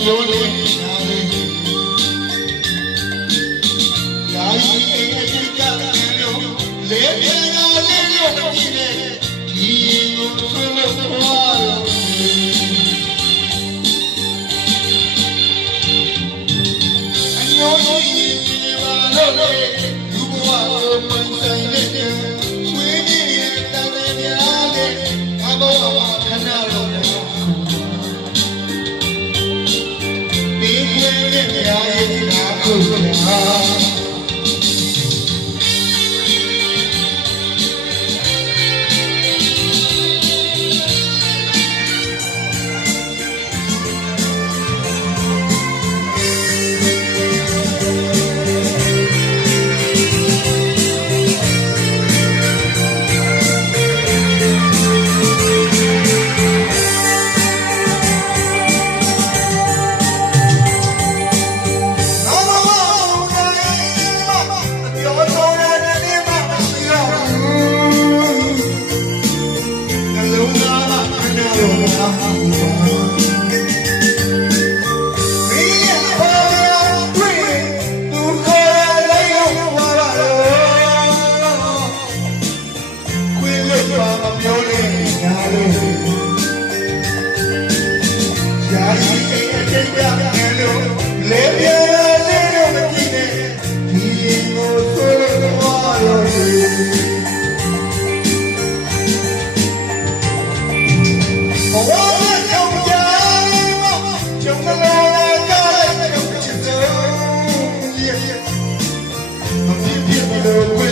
ပြောနေရှာနေလာရင်အတူကြတယ်လို့လေပြေနာလေးလို့ကြည့်နေဒီကိုဆွေးလို့ပွားလို့အညောရှိနေပါလို့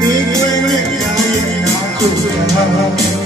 ဒီကွယ်နဲ့ညာရဲ့နာခုစကား